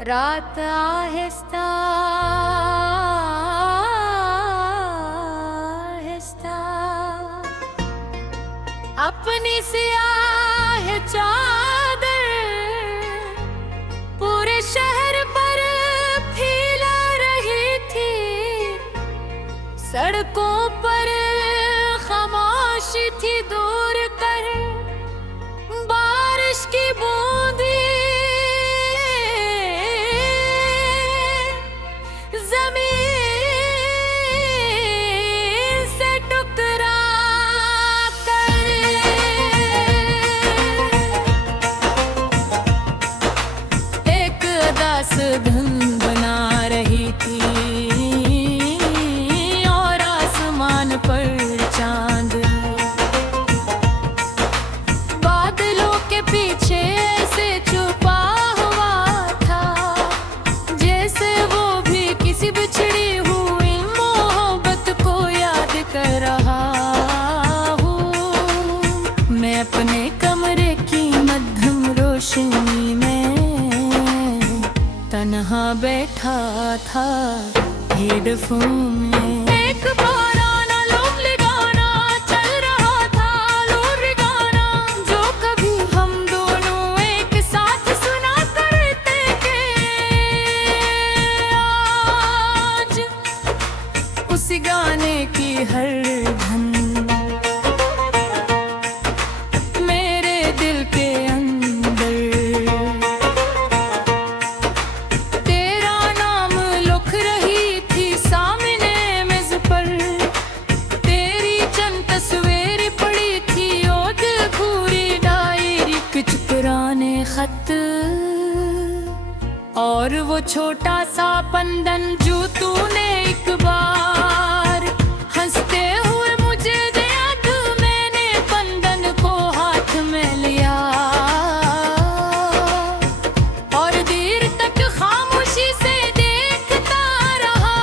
रात आहिस्ता आहिस्ता अपनी सियाह चादर पूरे शहर पर फैला रही थी। सड़कों पर खामोशी थी, दूर कर बारिश की बूंदी धुन बना रही थी और आसमान पर चांद बादलों के पीछे से छुपा हुआ था, जैसे वो भी किसी बिछड़ी हुई मोहब्बत को याद कर रहा हूँ। मैं अपने कमरे की मध्यम रोशनी में तन्हा बैठा था, हेडफोन में एक पुराना लोकली गाना चल रहा था। लोरी गाना जो कभी हम दोनों एक साथ सुना करते थे। आज उसी गाने की हर धन मेरे दिल के खत और वो छोटा सा पंदन जो तूने एक बार हंसते हुए मुझे दिया था। मैंने पंदन को हाथ में लिया और देर तक खामोशी से देखता रहा।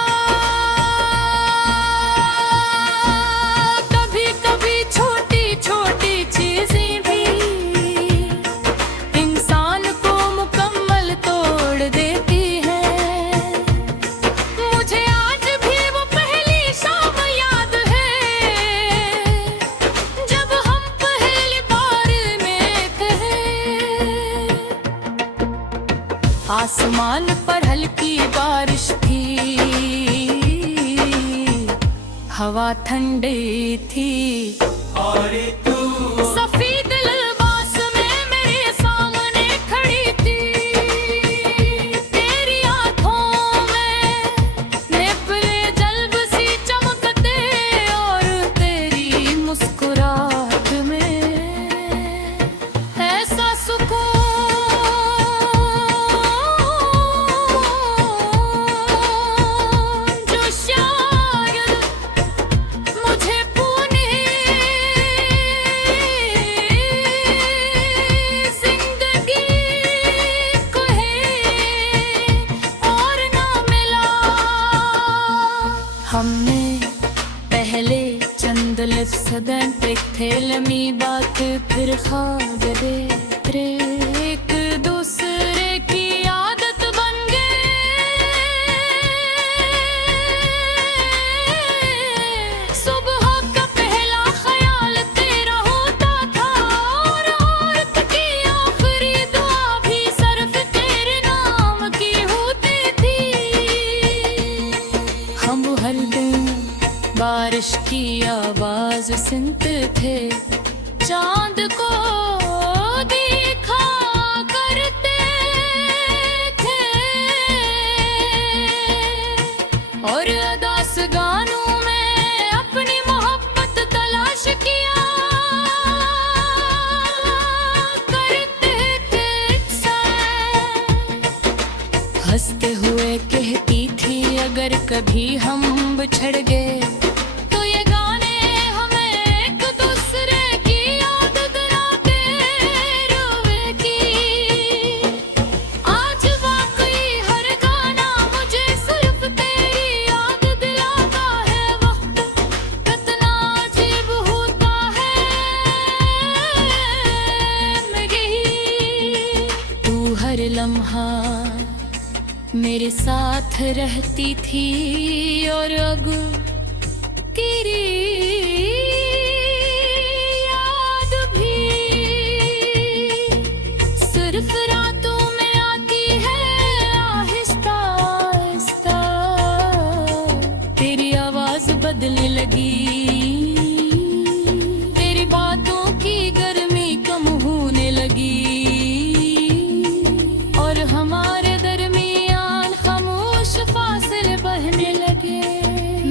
कभी कभी छोटी छोटी चीजें आसमान पर हल्की बारिश थी, हवा ठंडी थी और तू सफेद लिबास में मेरे सामने खड़ी थी। तेरी आंखों में नेपले जल्ब सी चमकते और तेरी मुस्कुराहट में ऐसा सुकून हमने पहले चंद लिफ्ट थे लम्ही बात फिर ख्वाब तेरे एक दूसरे की आदत बन गए। सुबह का पहला ख्याल तेरा होता था और रात की आखिरी दुआ भी सिर्फ तेरे नाम की होती थी। हम हर दिन बारिश की आवाज सुनते थे, चांद को देखा करते थे और अदास गानों में अपनी मोहब्बत तलाश किया करते थे। हंसते हुए कहती थी अगर कभी हम बिछड़ गए तो ये गाने हमें एक दूसरे की याद दिलाते रोएगी। आज वाकई हर गाना मुझे सिर्फ तेरी याद दिलाता है। वक्त कितना अजीब होता है मेरी, तू हर लम्हा मेरे साथ रहती थी और अब तेरी याद भी सिर्फ रातों में आती है आहिस्ता आहिस्ता। तेरी आवाज बदलने लगी, तेरी बातों की गर्मी कम होने लगी और हमारे दरमियान खामोश फासले बढ़ने लगे।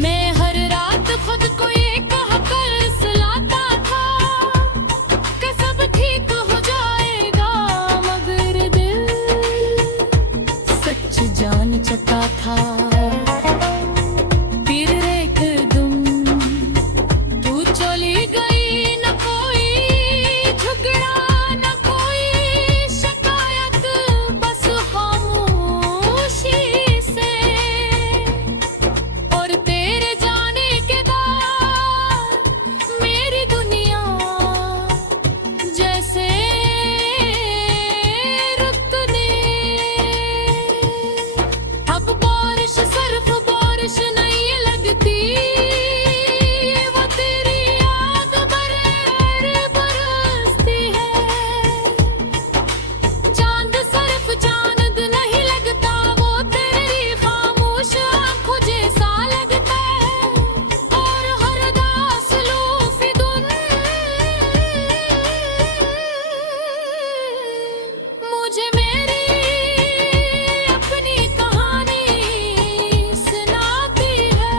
मैं हर रात खुद को ये कह कर सुलाता था कि सब ठीक हो जाएगा, मगर दिल सच जान चुका था। फिर एक दिन तू चली गई, न कोई झगड़ा न कोई शिकायत, बस खामोशी से। और तेरे जाने के बाद मेरी दुनिया जैसे रुत ने। अब बारिश सिर्फ बारिश नहीं लगती, वो तेरी याद बरसती है। चांद सिर्फ चांद नहीं लगता, वो तेरी खामोश आंखों जैसा लगता है। और हर दास लूफी धुन मुझे मेरी अपनी कहानी सुनाती है।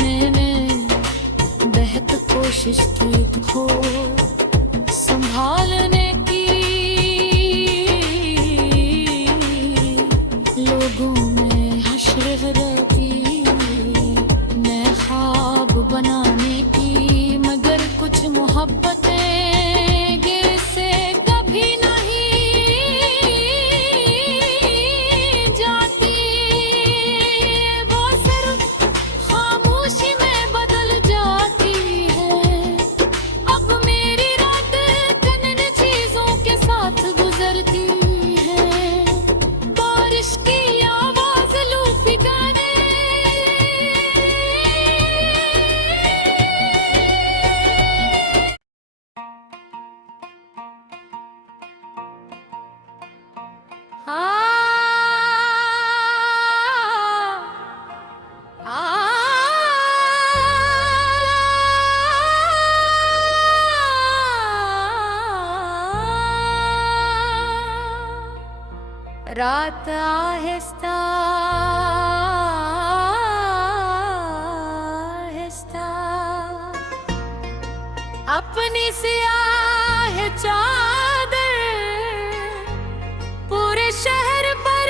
मैंने बेहद कोशिश की हो संभालने की, लोगों में हश्र रहती, मैं ख्वाब बनाने की, मगर कुछ मोहब्बतें गिर से कभी नहीं जाती। वो सिर्फ खामोशी में बदल जाती है। अब मेरी रात कनन चीजों के साथ गुजरती है। बारिश की आवाज लूफी गाने, रात आहिस्ता आहिस्ता अपनी सियाह चादर पूरे शहर पर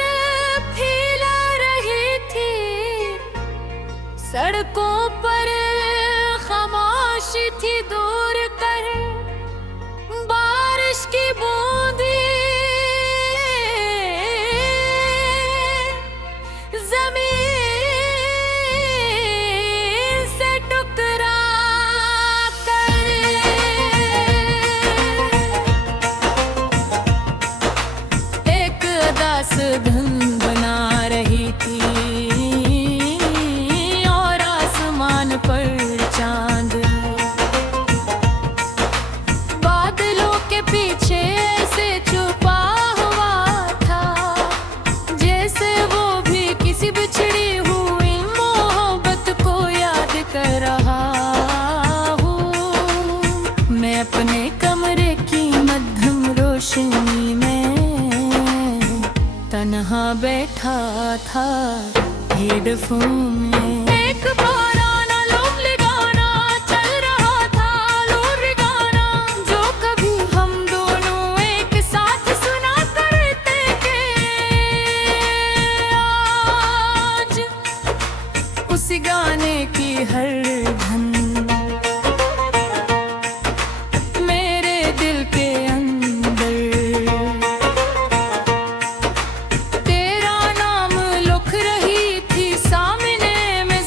फैला रही थी। सड़कों पर खामोशी थी दूर कर बारिश की बूंदी, जमीन से टकरा कर एक दास धुन बना रही थी और आसमान पर चांद बादलों के पीछे से छुपा हुआ था, जैसे वो भी किसी बिछड़ी हुई मोहब्बत को याद कर रहा हूँ। मैं अपने कमरे की मध्यम रोशनी में तन्हा बैठा था, हेडफोन में एक पुराना लोमड़ी गाना चल रहा था, लोरी गाना जो कभी हम दोनों एक साथ सुना करते थे। आज उसी गाने की हर धन मेरे दिल के अंदर तेरा नाम लिख रही थी सामने में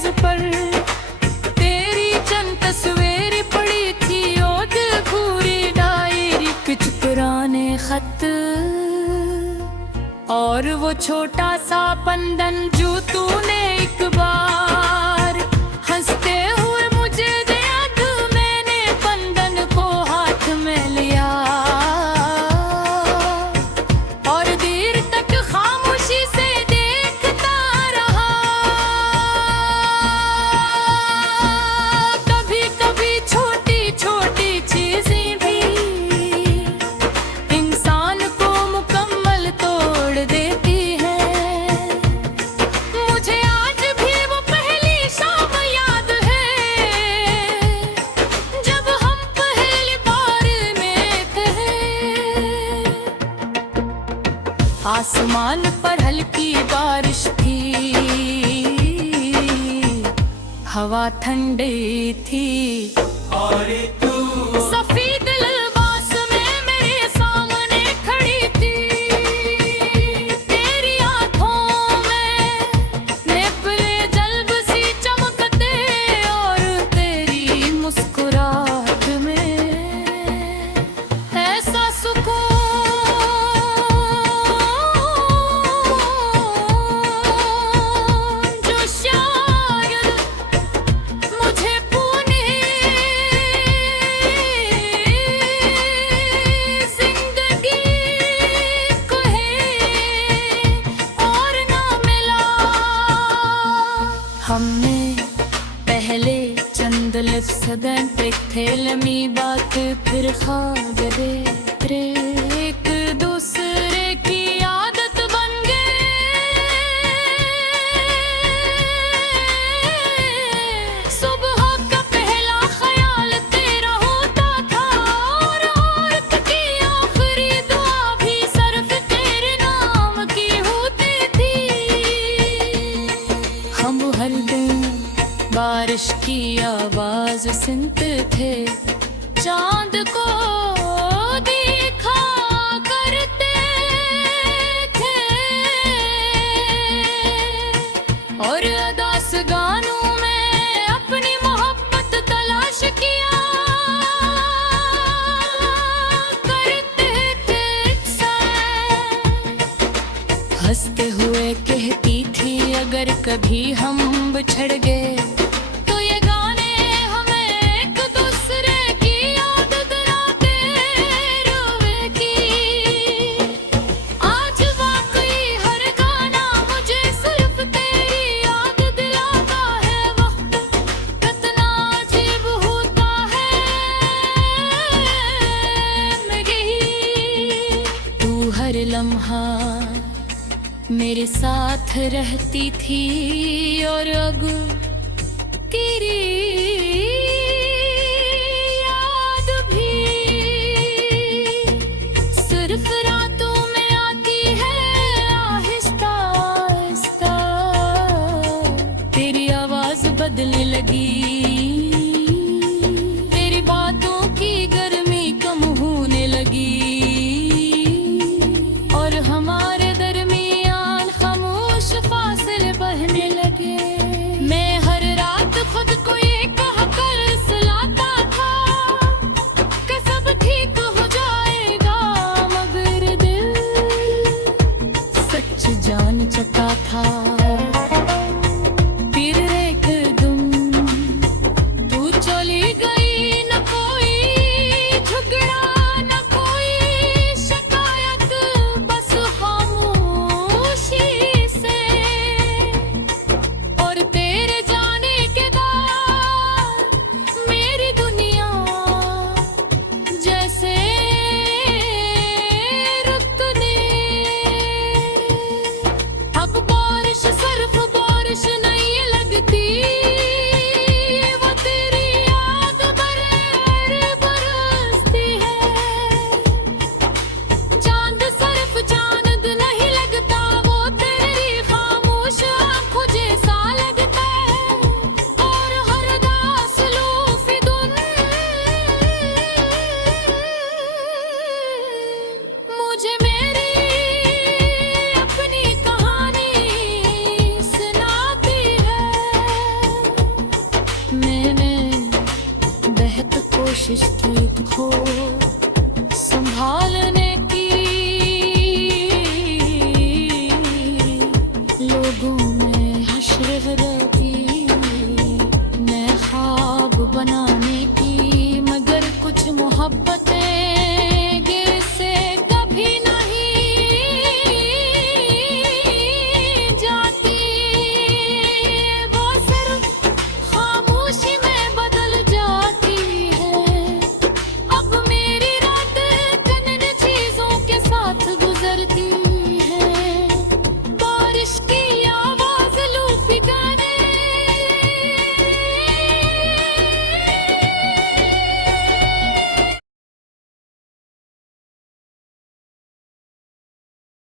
और वो छोटा सा पंदन जो तूने एक बार हंसते हुए मुझे दिया था, मैंने पंदन को हाथ में लिया और देर तक खामोशी से देखता रहा। कभी कभी छोटी छोटी चीजें भी इंसान को मुकम्मल तोड़ देती है। मुझे आज भी वो पहली शाम याद है जब हम पहली बार में थे। आसमान पर हल्की बारिश थी, हवा ठंडी थी और तू सफेद लिबास में मेरे सामने खड़ी थी। तेरी आंखों में नेपले जल्ब सी चमकते और तेरी मुस्कुराहट में ऐसा सुकून जो शायद मुझे पूरी जिंदगी को है और ना मिला। हमने पहले चंद लफ्ज़ पे थे लम्ही बात, फिर ख्वाब तेरे एक दूसरे की आदत बन गए। सुबह का पहला ख्याल तेरा होता था और रात की आखिरी दुआ भी सिर्फ तेरे नाम की होती थी। हम हर दिन बारिश की आवाज सुनते थे, चांद को देखा करते थे और अदास गानों में अपनी मोहब्बत तलाश किया करते थे। हंसते हुए कहती थी अगर कभी हम बिछड़ गए तो ये गाने हमें एक दूसरे की याद दिलाते रहेगी। आज वाकई हर गाना मुझे सिर्फ तेरी याद दिलाता है। वक्त कितना अजीब होता है मेरी, तू हर लम्हा मेरे साथ रहती थी और अब तेरी याद भी सिर्फ रातों में आती है आहिस्ता आहिस्ता। तेरी आवाज बदलने लगी, तेरी बातों की गर्मी कम होने लगी और हमारे दरमियान खामोश फासले बढ़ने लगे। मैं हर रात खुद को ये कह कर सुलाता था कि सब ठीक हो जाएगा, मगर दिल सच जान चुका था। फिर एकदम तू चली गई, न कोई झगड़ा न कोई शिकायत, बस खामोशी से। और तेरे जाने के बाद मेरी दुनिया जैसे रुकने। अब बारिश सिर्फ बारिश नहीं लगती, वो तेरी याद बरसती है। चांद सिर्फ चांद नहीं लगता, वो तेरी खामोश आंखों जैसा लगता है। और हर दास लूफी धुन मुझे मेरी अपनी कहानी सुनाती है। मैंने बेहद कोशिश की खो संभालने की, मोहब्बत